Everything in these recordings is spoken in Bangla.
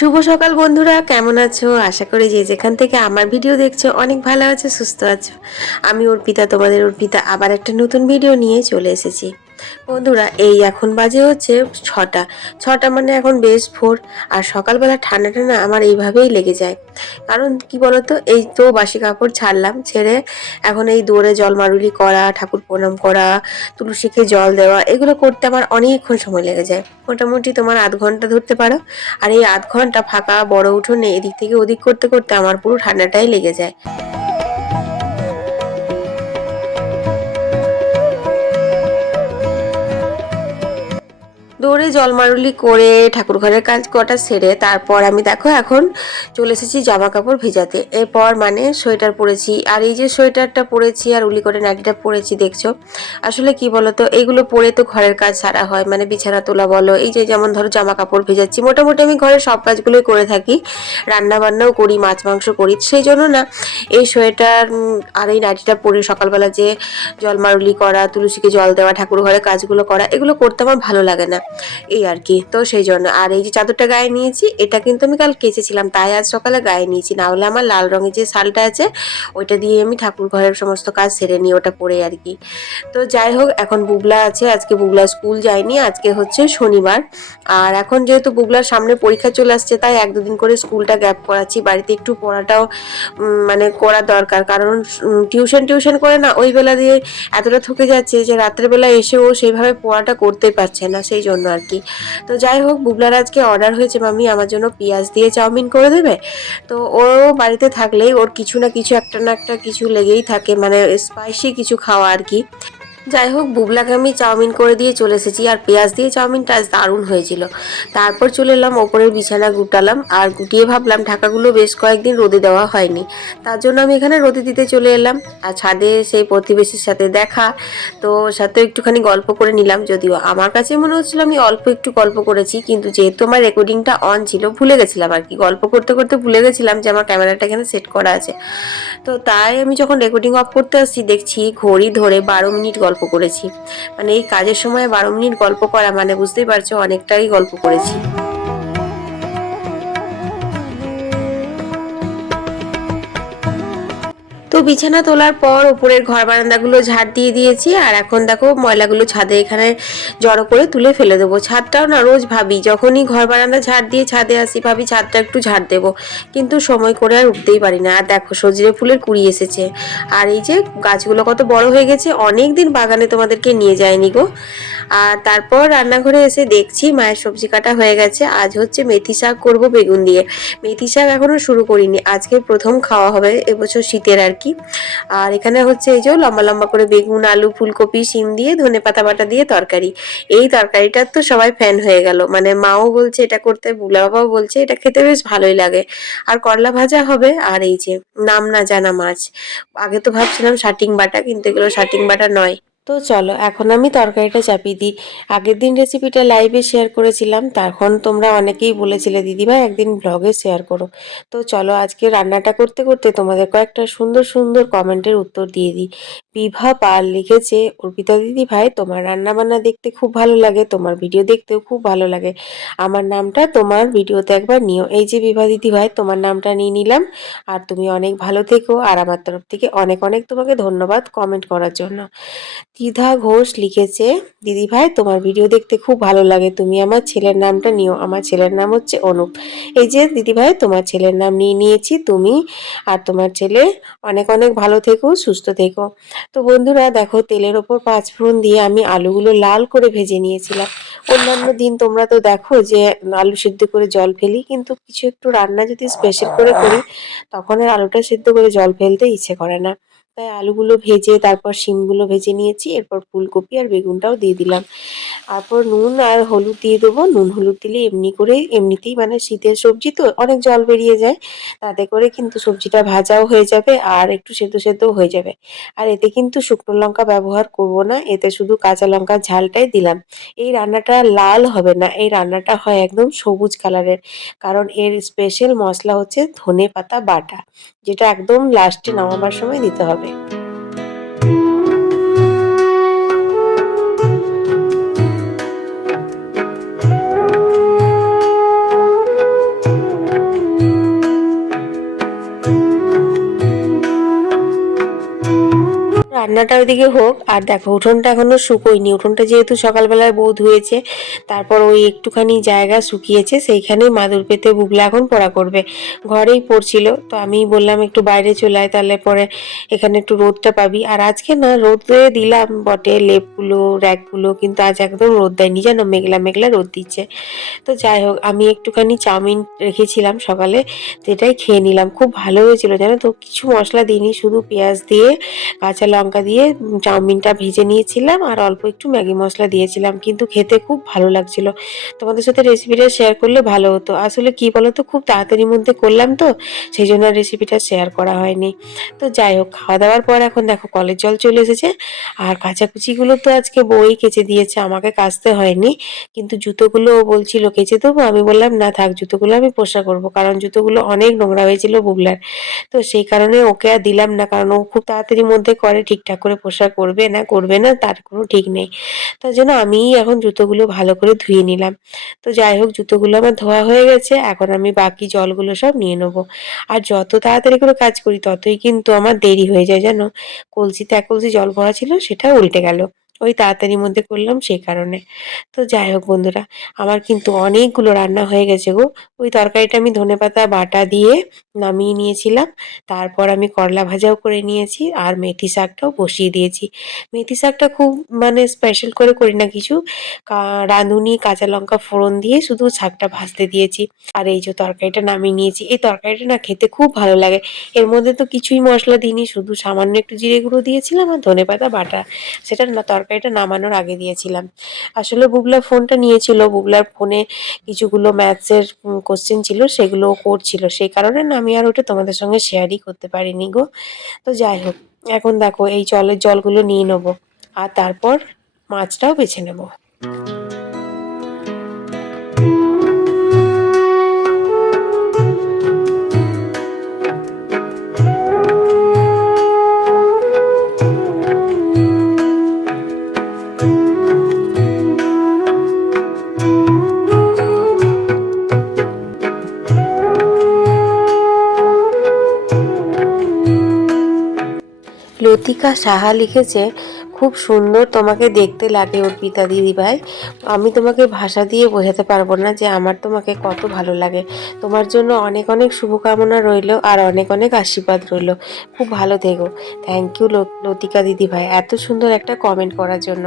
শুভ সকাল বন্ধুরা, কেমন আছো? আশা করি যে যেখান থেকে আমার ভিডিও দেখছ, অনেক ভালো আছো, সুস্থ আছো। আমি অর্পিতা, তোমাদের অর্পিতা, আবার একটা নতুন ভিডিও নিয়ে চলে এসেছি। বন্ধুরা, এই এখন বাজে হচ্ছে ছটা। ছটা মানে এখন বেশ ভোর, আর সকালবেলা ঠান্ডাটা না আমার এইভাবেই লেগে যায়। কারণ কি বলতো, এই তো বাসি কাপড় ছাড়লাম, ছেড়ে এখন এই দৌড়ে জল মারুলি করা, ঠাকুর প্রণাম করা তুলসীকে জল দেওয়া, এগুলো করতে আমার অনেকক্ষণ সময় লেগে যায়। মোটামুটি তোমার আধ ঘণ্টা ধরতে পারো। আর এই আধ ঘণ্টা ফাঁকা বড় উঠোনে এদিক থেকে ওদিক করতে করতে আমার পুরো ঠান্ডাটাই লেগে যায়। দৌড়ে জলমারুলি করে ঠাকুর ঘরের কাজ কটা সেরে তারপর আমি দেখো এখন চলে এসেছি জামা কাপড় ভেজাতে। এরপর মানে সোয়েটার পরেছি। আর এই যে সোয়েটারটা পরেছি আর উলি করে নাইটিটা পরেছি, দেখছ? আসলে কি বলতো এইগুলো পরে তো ঘরের কাজ সারা হয়। মানে বিছানা তোলা বলো, এই যে যেমন ধরো জামা কাপড় ভেজাচ্ছি, মোটামুটি আমি ঘরের সব কাজগুলোই করে থাকি। রান্না বান্নাও করি, মাছ মাংস করি। সেই জন্য না, এই সোয়েটার আর এই নাইটিটা পরে সকালবেলা যে জলমারুলি করা, তুলসীকে জল দেওয়া ঠাকুর ঘরে কাজগুলো করা, এগুলো করতে আমার ভালো লাগে না। এই আর কি। তো সেই জন্য। আর এই যে চাদরটা গায়ে নিয়েছি, এটা কিন্তু আমি কাল কেচেছিলাম। তাই আজ সকালে গায়ে নিয়েছি। না হলে আমার লাল রঙের যে শালটা আছে, ওইটা দিয়ে আমি ঠাকুর ঘরের সমস্ত কাজ সেরে নিই ওটা পরে আর কি। তো যাই হোক, এখন বুবলা আছে। আজকে বুবলা স্কুল যায়নি। আজকে হচ্ছে শনিবার। আর এখন যেহেতু বুবলার সামনে পরীক্ষা চলে আসছে, তাই এক দুদিন করে স্কুলটা গ্যাপ করাচ্ছি। বাড়িতে একটু পড়াটাও মানে করা দরকার। কারণ টিউশন টিউশন করে না, ওই বেলা দিয়ে এতটা থকে যাচ্ছে যে রাত্রের বেলা এসেও সেইভাবে পড়াটা করতে পারছে না। সেই জন্য আর কি। তো যাই হোক, বুবলার আজকে অর্ডার হয়েছে মামি আমার জন্য পেঁয়াজ দিয়ে চাউমিন করে দেবে। তো ও বাড়িতে থাকলেই ওর কিছু না কিছু একটা না একটা কিছু লেগেই থাকে মানে স্পাইসি কিছু খাওয়া আর কি। যাই হোক, বুবলাকে আমি চাউমিন করে দিয়ে চলে এসেছি আর পেঁয়াজ দিয়ে চাউমিনটা আজ দারুণ হয়েছিল। তারপর চলে এলাম, ওপরের বিছানা গুটালাম আর গুটিয়ে ভাবলাম ঢাকাগুলো বেশ কয়েকদিন রোদে দেওয়া হয়নি। তার জন্য আমি এখানে রোদে দিতে চলে এলাম আর ছাদে সেই প্রতিবেশীর সাথে দেখা, তো ওর সাথে একটুখানি গল্প করে নিলাম যদিও আমার কাছে মনে হচ্ছিল আমি অল্প একটু গল্প করেছি, কিন্তু যেহেতু আমার রেকর্ডিংটা অন ছিল, ভুলে গেছিলাম আর কি। গল্প করতে করতে ভুলে গেছিলাম যে আমার ক্যামেরাটা এখানে সেট করা আছে। তো তাই আমি যখন রেকর্ডিং অফ করতে আসছি, দেখছি ঘড়ি ধরে বারো মিনিট গল্প করেছি। মানে এই কাজের সময় বারো মিনিট গল্প করা মানে বুঝতেই পারছ, অনেকটাই গল্প করেছি। বিছানা তোলার পর উপরের ঘর বারান্দাগুলো ঝাড় দিয়ে দিয়েছি, আর এখন দেখো ময়লাগুলো ছাদে এখানে জড়ো করে তুলে ফেলে দেবো। ছাদটাও না রোজ ভাবি, যখনই ঘর বারান্দা ঝাড় দিয়ে ছাদে আসি ভাবি ছাদটা একটু ঝাড় দেবো। কিন্তু সময় করে আর উঠতেই পারি না। আর দেখো সজনে ফুলের কুড়ি এসেছে। আর এই যে গাছগুলো কত বড় হয়ে গেছে অনেক দিন বাগানে তোমাদেরকে নিয়ে যায়নি গো। আর তারপর রান্নাঘরে এসে দেখছি মায়ের সবজি কাটা হয়ে গেছে। আজ হচ্ছে মেথি শাক করব বেগুন দিয়ে। মেথি শাক এখনও শুরু করিনি। আজকে প্রথম খাওয়া হবে এবছর শীতের আর কি। আর এখানে হচ্ছে এই যে লম্বা লম্বা করে বেগুন, আলু, ফুলকপি, শিম দিয়ে, ধনে পাতা বাটা দিয়ে তরকারি। এই তরকারিটার তো সবাই ফ্যান হয়ে গেল। মানে মাও বলছে এটা করতে, বুলা বাবাও বলছে এটা খেতে বেশ ভালোই লাগে। আর করলা ভাজা হবে আর এই যে নাম না জানা মাছ। আগে তো ভাবছিলাম শাটিং বাটা, কিন্তু এগুলো শাটিং বাটা নয়। তো চলো, এখন আমি তরকারিটা চাপিয়ে দিই। আগের দিন রেসিপিটা লাইভে শেয়ার করেছিলাম, তখন তোমরা অনেকেই বলেছিলে, দিদিভাই, একদিন ব্লগে শেয়ার করো। তো চলো, আজকে রান্নাটা করতে করতে তোমাদের কয়েকটা সুন্দর সুন্দর কমেন্টের উত্তর দিয়ে দিই। বিভা পাল লিখেছে, অর্পিতা দিদি ভাই তোমার রান্না বান্না দেখতে খুব ভালো লাগে, তোমার ভিডিও দেখতেও খুব ভালো লাগে। আমার নামটা তোমার ভিডিওতে একবার নিও। এই যে বিভা দিদি ভাই তোমার নামটা নিয়ে নিলাম। আর তুমি অনেক ভালো থেকো, আর আমার তরফ থেকে অনেক অনেক তোমাকে ধন্যবাদ কমেন্ট করার জন্য। দ্বিধা ঘোষ লিখেছে, দিদি ভাই, তোমার ভিডিও দেখতে খুব ভালো লাগে। তুমি আমার ছেলের নামটা নিও। আমার ছেলের নাম হচ্ছে অনুপ। এই যে, দিদি ভাই, তোমার ছেলের নাম নিয়ে নিয়েছি তুমি আর তোমার ছেলে। অনেক অনেক ভালো থেকো, সুস্থ থেকো। তো বন্ধুরা, দেখো, তেলের ওপর পাঁচফোড়ন দিয়ে আমি আলুগুলো লাল করে ভেজে নিয়েছিলাম। অন্যান্য দিন তোমরা তো দেখো যে, আলু সিদ্ধ করে জল ফেলি, কিন্তু কিছু একটু রান্না যদি স্পেশাল করে করি, তখন আর আলুটা সিদ্ধ করে জল ফেলতে ইচ্ছে করে না। তাই আলুগুলো ভেজে, তারপর শিমগুলো ভেজে নিয়েছি, এরপর ফুলকপি আর বেগুনটাও দিয়ে দিলাম। তারপর নুন আর হলুদ দিয়ে দেবো। নুন হলুদ দিলে এমনি করে, এমনিতেই মানে শীতের সবজি তো, অনেক জল বেরিয়ে যায়। তাতে করে কিন্তু সবজিটা ভাজাও হয়ে যাবে আর একটু সেদ্ধ সেদ্ধও হয়ে যাবে। আর এতে কিন্তু শুকনো লঙ্কা ব্যবহার করব না, এতে শুধু কাঁচা লঙ্কার ঝালটাই দিলাম। এই রান্নাটা লাল হবে না, এই রান্নাটা হয় একদম সবুজ কালারের, কারণ এর স্পেশাল মশলা হচ্ছে ধনে পাতা বাটা। যেটা একদম লাস্টে নামাবার সময় দিতে হবে। রান্নাটা ওইদিকে হোক। আর দেখো, উঠোনটা এখনও শুকোয়নি। উঠোনটা যেহেতু সকালবেলায় বউ ধুয়েছে তারপর ওই একটুখানি জায়গা শুকিয়েছে সেইখানেই মাদুর পেতে বুবলা এখন পড়া করবে। ঘরেই পড়ছিল, তো আমি বললাম একটু বাইরে চলে আয়, তাহলে পরে এখানে একটু রোদটা পাবি। আর আজকে না, রোদে দিলাম বটে লেপগুলো, র্যাকগুলো, কিন্তু আজ একদম রোদ দেয়নি, জানো? মেঘলা মেঘলা রোদ দিচ্ছে। তো যাই হোক, আমি একটুখানি চাউমিন রেখেছিলাম সকালে যেটাই খেয়ে নিলাম। খুব ভালো হয়েছিল, জানো তো? কিছু মশলা দিইনি, শুধু পেঁয়াজ দিয়ে কাঁচা লঙ্কা দিয়ে চাউমিনটা ভেজে নিয়েছিলাম আর অল্প একটু ম্যাগি মশলা দিয়েছিলাম, কিন্তু খেতে খুব ভালো লাগছিল। তোমাদের সাথে রেসিপিটা শেয়ার করলে ভালো হতো। আসলে কি বলো তো খুব তাড়াতাড়ির মধ্যে করলাম তো সেই জন্য রেসিপিটা শেয়ার করা হয়নি। তো যাই হোক, খাওয়া দাওয়ার পর এখন দেখো কলের জল চলে এসেছে, আর কাচাকুচিগুলো তো আজকে বই কেচে দিয়েছে, আমাকে কাচতে হয়নি, কিন্তু জুতোগুলো বলছিল, কেচে দেবো? আমি বললাম, না থাক, জুতোগুলো আমি পোষা করব, কারণ জুতোগুলো অনেক নোংরা হয়েছিল বুবলার। তো সেই কারণে ওকে আর দিলাম না, কারণ ও খুব তাড়াতাড়ির মধ্যে করে ঠিকঠাক করে পোশাক করবে না করবে না, তার কোনো ঠিক নেই। তার জন্য আমিই এখন জুতোগুলো ভালো করে ধুয়ে নিলাম। তো যাই হোক, জুতোগুলো আমার ধোয়া হয়ে গেছে, এখন আমি বাকি জলগুলো সব নিয়ে নেব। আর যত তাড়াতাড়ি করে কাজ করি, ততই কিন্তু আমার দেরি হয়ে যায়, জানো? কলসিতে এক কলসি জল ভরা ছিল, সেটা উল্টে গেল। ওই তাড়াতাড়ির মধ্যে করলাম সেই কারণে। তো যাই হোক বন্ধুরা, আমার কিন্তু অনেকগুলো রান্না হয়ে গেছে গো। ওই তরকারিটা আমি ধনেপাতা বাটা দিয়ে নামিয়ে নিয়েছিলাম। তারপর আমি করলা ভাজাও করে নিয়েছি আর মেথি শাকটাও বসিয়ে দিয়েছি। মেথি শাকটা খুব মানে স্পেশাল করে করি না কিছু। রাঁধুনি, কাঁচা লঙ্কা ফোড়ন দিয়ে শুধু শাকটা ভাজতে দিয়েছি। আর এই যে তরকারিটা নামিয়ে নিয়েছি, এই তরকারিটা না খেতে খুব ভালো লাগে। এর মধ্যে তো কিছুই মশলা দিইনি, শুধু সামান্য একটু জিরে গুঁড়ো দিয়েছিলাম আর ধনেপাতা বাটা। সেটা না তরকারিটা নামানোর আগে দিয়েছিলাম। আসলে বুবলা ফোনটা নিয়েছিল, বুবলার ফোনে কিছুগুলো ম্যাথসের কোশ্চেন ছিল, সেগুলো করছিল। সেই কারণে না আমি আর ওটা তোমাদের সঙ্গে শেয়ারই করতে পারিনি গো। তো যাই হোক, এখন দেখো এই জলের জলগুলো নিয়ে নেব, আর তারপর মাছটাও বেছে নেব। লতিকা সাহা লিখেছে খুব সুন্দর তোমাকে দেখতে লাগে, অর্পিতা দিদিভাই আমি তোমাকে ভাষা দিয়ে বোঝাতে পারব না যে আমার তোমাকে কত ভালো লাগে। তোমার জন্য অনেক অনেক শুভকামনা রইল আর অনেক অনেক আশীর্বাদ রইল। খুব ভালো থেকো। থ্যাংক ইউ লতিকা দিদিভাই এত সুন্দর একটা কমেন্ট করার জন্য।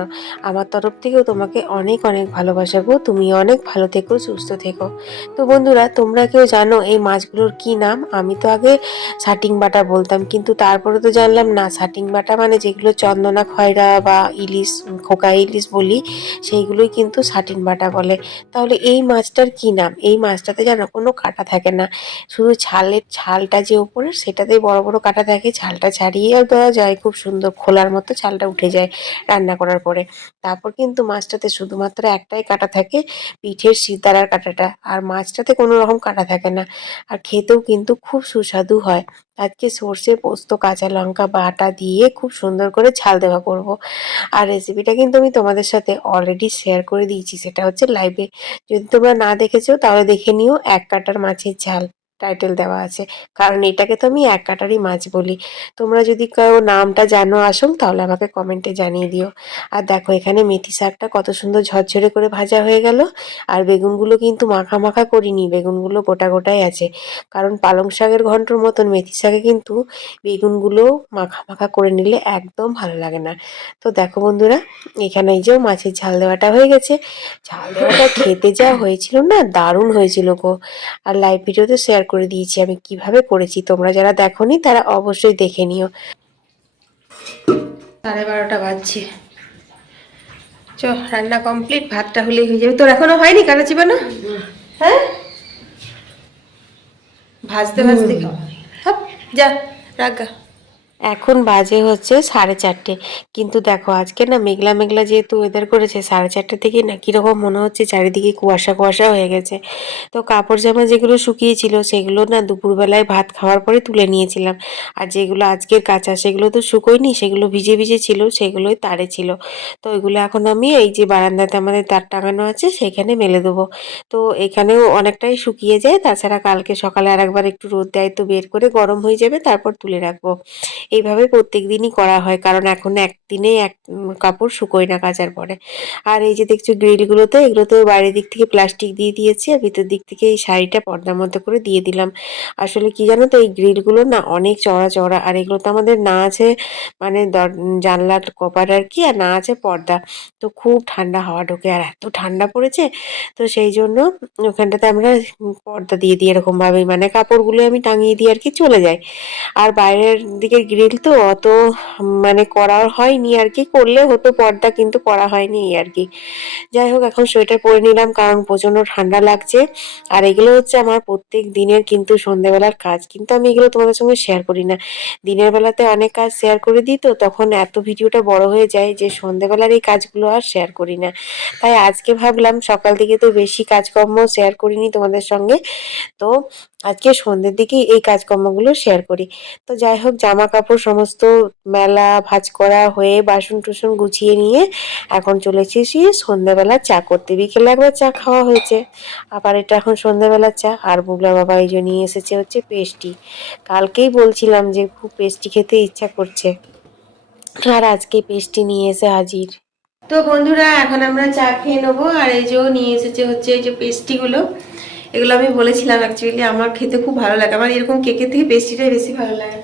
আমার তরফ থেকেও তোমাকে অনেক অনেক ভালোবাসা গো। তুমি অনেক ভালো থেকো, সুস্থ থেকো। তো বন্ধুরা, তোমরা কেউ জানো এই মাছগুলোর কি নাম? আমি তো আগে সাটিং বাটা বলতাম, কিন্তু তারপরে তো জানলাম না। সাটিং বাটা মানে যেগুলো চন্দনা খয়রা বা ইলিশ, খোকা ইলিশ বলি, সেইগুলোই কিন্তু সাটিন বাটা বলে। তাহলে এই মাছটার কি নাম? এই মাছটাতে যেন কোনো কাটা থাকে না। শুধু ছালের ছালটা যে উপরে সেটাতেই বড় বড় কাটা থাকে। ছালটা ছাড়িয়েও দেওয়া যায় খুব সুন্দর, খোলার মতো ছালটা উঠে যায় রান্না করার পরে। তারপর কিন্তু মাছটাতে শুধুমাত্র একটাই কাটা থাকে, পিঠের সিতারার কাটাটা। আর মাছটাতে কোনো রকম কাটা থাকে না। আর খেতেও কিন্তু খুব সুস্বাদু হয়। আজকে সর্ষে, পোস্ত, কাঁচা লঙ্কা বাটা দিয়ে খুব সুন্দর করে ঝাল দেওয়া করব। আর রেসিপিটা কিন্তু আমি তোমাদের সাথে অলরেডি শেয়ার করে দিয়েছি। সেটা হচ্ছে লাইভে যদি তোমরা না দেখেছ, তাহলে দেখে নিও, এক কাটার মাছের ঝাল। টাইটেল দেওয়া আছে। কারণ এটাকে তো আমি এক কাটারই মাছ বলি। তোমরা যদি কেউ নামটা জানো আসো তাহলে আমাকে কমেন্টে জানিয়ে দিও। আর দেখো, এখানে মেথি শাকটা কত সুন্দর ঝরঝরে করে ভাজা হয়ে গেল। আর বেগুনগুলো কিন্তু মাখা মাখা করিনি, বেগুনগুলো গোটা গোটাই আছে। কারণ পালং শাকের ঘন্টর মতন মেথি শাকে কিন্তু বেগুনগুলো মাখা মাখা করে নিলে একদম ভালো লাগে না। তো দেখো বন্ধুরা, এখানে এই যে মাছের ঝাল দেওয়াটা হয়ে গেছে। ঝাল দেওয়াটা খেতে যা হয়েছিল না, দারুণ হয়েছিল গো। আর লাইভ ভিডিওতে শেয়ার করে দিয়েছি আমি কীভাবে পড়েছি তোমরা যারা দেখোনি তারা অবশ্যই দেখে নিও। সাড়ে বারোটা বাজছে। চ রান্না কমপ্লিট ভাতটা হলেই হয়ে যাবে। তোর এখনও হয়নি কারও চিবানো হ্যাঁ? ভাজতে ভাজতে যা রাগা এখন বাজে হচ্ছে সাড়ে চারটে। কিন্তু দেখো, আজকে না মেঘলা মেঘলা যেহেতু ওয়েদার করেছে, সাড়ে চারটে থেকে না কীরকম মনে হচ্ছে চারিদিকে কুয়াশা কুয়াশা হয়ে গেছে। তো কাপড় জামা যেগুলো শুকিয়েছিল, সেগুলো না দুপুরবেলায় ভাত খাওয়ার পরে তুলে নিয়েছিলাম। আর যেগুলো আজকের কাঁচা, সেগুলো তো শুকোয়নি, সেগুলো ভিজে ভিজে ছিল, সেগুলোই তারে ছিল। তো ওইগুলো এখন আমি এই যে বারান্দাতে আমাদের তার টাঙানো আছে, সেখানে মেলে দেবো। তো এখানেও অনেকটাই শুকিয়ে যায়, তাছাড়া কালকে সকালে আরেকবার একটু রোদ দেয়, তো বের করে গরম হয়ে যাবে, তারপর তুলে রাখব। এইভাবে প্রত্যেক দিনই করা হয়, কারণ এখন একদিনে এক কাপড় শুকোয় না কাচার পরে। আর এই যে দেখছ গ্রিলগুলোতে এগুলোতে বাইরের দিক থেকে প্লাস্টিক দিয়ে দিয়েছি, আর ভিতর দিক থেকে এই শাড়িটা পর্দার মধ্যে করে দিয়ে দিলাম। আসলে কি জানো তো, এই গ্রিলগুলো না অনেক চড়া চড়া, আর এগুলো তো আমাদের না আছে মানে জানলার কপার আর কি, আর না আছে পর্দা। তো খুব ঠান্ডা হাওয়া ঢোকে, আর এত ঠান্ডা পড়েছে, তো সেই জন্য ওখানটাতে আমরা পর্দা দিয়ে দিই এরকমভাবেই মানে কাপড়গুলো আমি টাঙিয়ে দিই আর কি চলে যাই। আর বাইরের দিকে গ্রিল তো অত মানে করা হয়নি আর কি করলে হতো, পর্দা কিন্তু করা হয়নি এই আর কি। যাই হোক, এখন সোয়েটার পরে নিলাম, কারণ প্রচণ্ড ঠান্ডা লাগছে। আর এগুলো হচ্ছে আমার প্রত্যেক দিনের কিন্তু সন্ধ্যেবেলার কাজ, কিন্তু আমি এগুলো তোমাদের সঙ্গে শেয়ার করি না। দিনের বেলাতে অনেক কাজ শেয়ার করে দিই তো, তখন এত ভিডিওটা বড় হয়ে যায় যে সন্ধ্যেবেলার এই কাজগুলো আর শেয়ার করি না। তাই আজকে ভাবলাম সকাল থেকে তো বেশি কাজকর্ম শেয়ার করিনি তোমাদের সঙ্গে। তো আজকে সন্ধ্যের দিকেই এই কাজকর্মগুলো শেয়ার করি। তো যাই হোক জামা কাপড় সমস্ত মেলা, ভাঁজ করা হয়ে বাসন টুসন গুছিয়ে নিয়ে এখন চলেছি সে সন্ধ্যাবেলা চা করতে। বিকেলে একবার চা খাওয়া হয়েছে, আবার এটা এখন সন্ধ্যাবেলার চা। আর বুগলা বাবা এই নিয়ে এসেছে হচ্ছে পেস্টি। কালকেই বলছিলাম যে খুব পেস্টি খেতে ইচ্ছা করছে। আর আজকে পেস্টি নিয়ে এসে হাজির। তো বন্ধুরা, এখন আমরা চা খেয়ে নেব। আর এই যে নিয়ে এসেছে হচ্ছে এই যে পেস্টিগুলো। এগুলো আমি বলেছিলাম অ্যাকচুয়ালি আমার খেতে খুব ভালো লাগে। আমার এরকম কেকের থেকে পেস্টিটাই বেশি ভালো লাগে।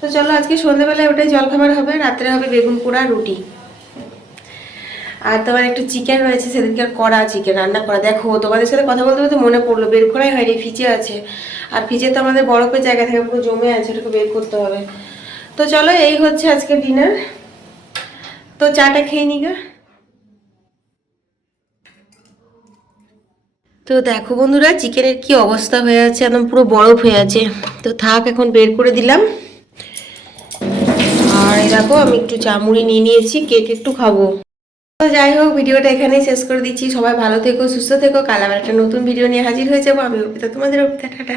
তো চলো, আজকে সন্ধ্যাবেলায় ওটাই জলখাবার হবে, রাত্রে হবে বেগুন পোড়া, রুটি। আর তোমার একটু চিকেন রয়েছে, সেদিনকার করা চিকেন রান্না করা। দেখো, তোমাদের সাথে কথা বলতে বলতে মনে পড়ল, বের করাই হয়নি, ফ্রিজে আছে। আর ফ্রিজে তো আমাদের বরফের জায়গা থেকে, পুরো জমে আছে, ওটাকে বের করতে হবে। তো চলো, এই হচ্ছে আজকে ডিনার তো চাটা খেয়ে নি তো দেখো বন্ধুরা, চিকেনের কি অবস্থা হয়ে আছে, একদম পুরো বরফ হয়ে আছে। তো থাক, এখন বের করে দিলাম। আর দেখো, আমি একটু চামুড়ি নিয়ে নিয়েছি, কেক একটু খাব। তো যাই হোক, ভিডিওটা এখানেই শেষ করে দিচ্ছি। সবাই ভালো থেকো, সুস্থ থেকো। কাল আবার একটা নতুন ভিডিও নিয়ে হাজির হয়ে যাব। আমি অর্পিতা, তোমাদের অর্পিতা, টাটা।